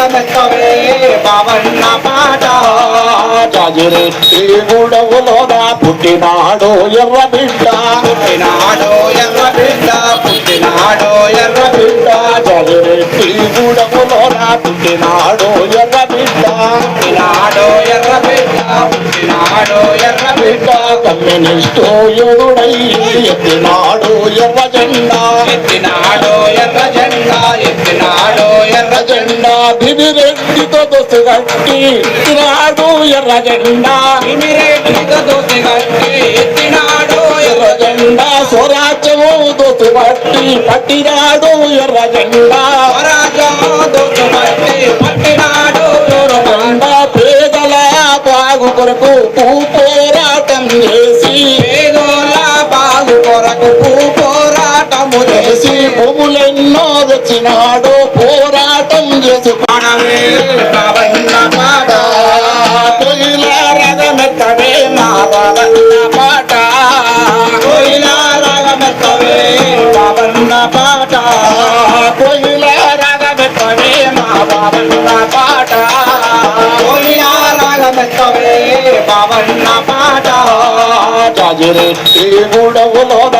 రగమెత్తవే బాబన్న పాట. జాజిరెట్టి గుడవులోన పుట్టినాడు ఎర్ర బిడ్డ. పుట్టినాడు ఎర్ర బిడ్డ పుట్టినాడు ఎర్ర బిడ్డ. జాజిరెట్టి గుడవులోన పుట్టినాడు ఎర్ర బిడ్డ. పుట్టినాడు ఎర్ర బిడ్డ పుట్టినాడు ఎర్ర కమ్యూనిస్టు ఎదుడై ఎత్తినాడు ఎర్ర జెండా ఎత్తినాడు ఎర్ర జెండా ఎత్తినాడు ఎర్ర జెండా బిబిరెడ్డితో దోస్తు కట్టి ఎత్తినాడు ఎర్ర జెండా బిబిరెడ్డితో దోస్తు కట్టి ఎత్తినాడు ఎర్ర జెండా స్వరాజ్యము దోస్తు పట్టి పట్టినాడు ఎర్ర జెండా. స్వరాజ్యము దోస్తు పట్టి వచ్చినాడో పోరాటం చేసి పాట. కోయిల రగమెత్తవే మా బాబన్న పాట కోయిల బాబన్న పాట. కోయిల మా బాబన్న పాట. కోయిల బాబన్న పాట. జాజిరెట్టి గుడవులోనా